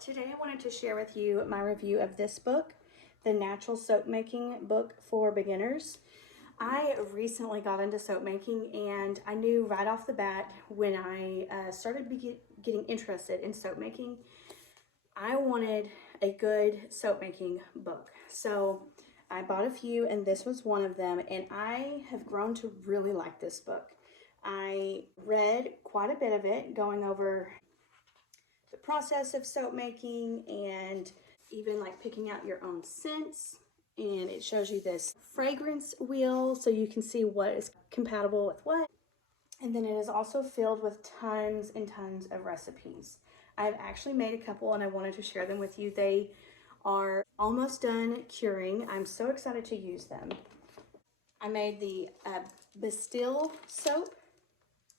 today I wanted to share with you my review of this book, The Natural Soap Making Book for Beginners. I recently got into soap making, and I knew right off the bat when I started getting interested in soap making, I wanted a good soap making book. So I bought a few, and this was one of them, and I have grown to really like this book. I read quite a bit of it, going over the process of soap making and even like picking out your own scents. And it shows you this fragrance wheel so you can see what is compatible with what. And then it is also filled with tons and tons of recipes. I've actually made a couple and I wanted to share them with you. They are almost done curing. I'm so excited to use them. I made the Bastille soap,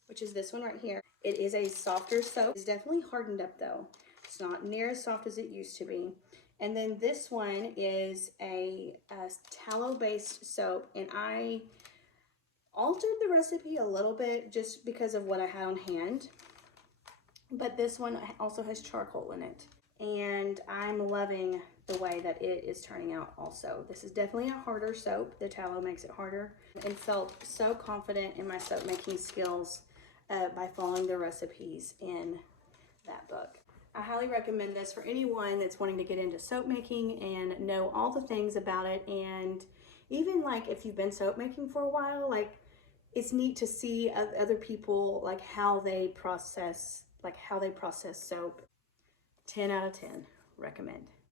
which is this one right here. It is a softer soap. It's definitely hardened up though. It's not near as soft as it used to be. And then this one is a tallow-based soap, and I altered the recipe a little bit just because of what I had on hand. But this one also has charcoal in it, and I'm loving the way that it is turning out also. This is definitely a harder soap. The tallow makes it harder, and felt so confident in my soap making skills by following the recipes in that book. I highly recommend this for anyone that's wanting to get into soap making and know all the things about it. And even like if you've been soap making for a while, like it's neat to see other people, like how they process soap. 10 out of 10 recommend.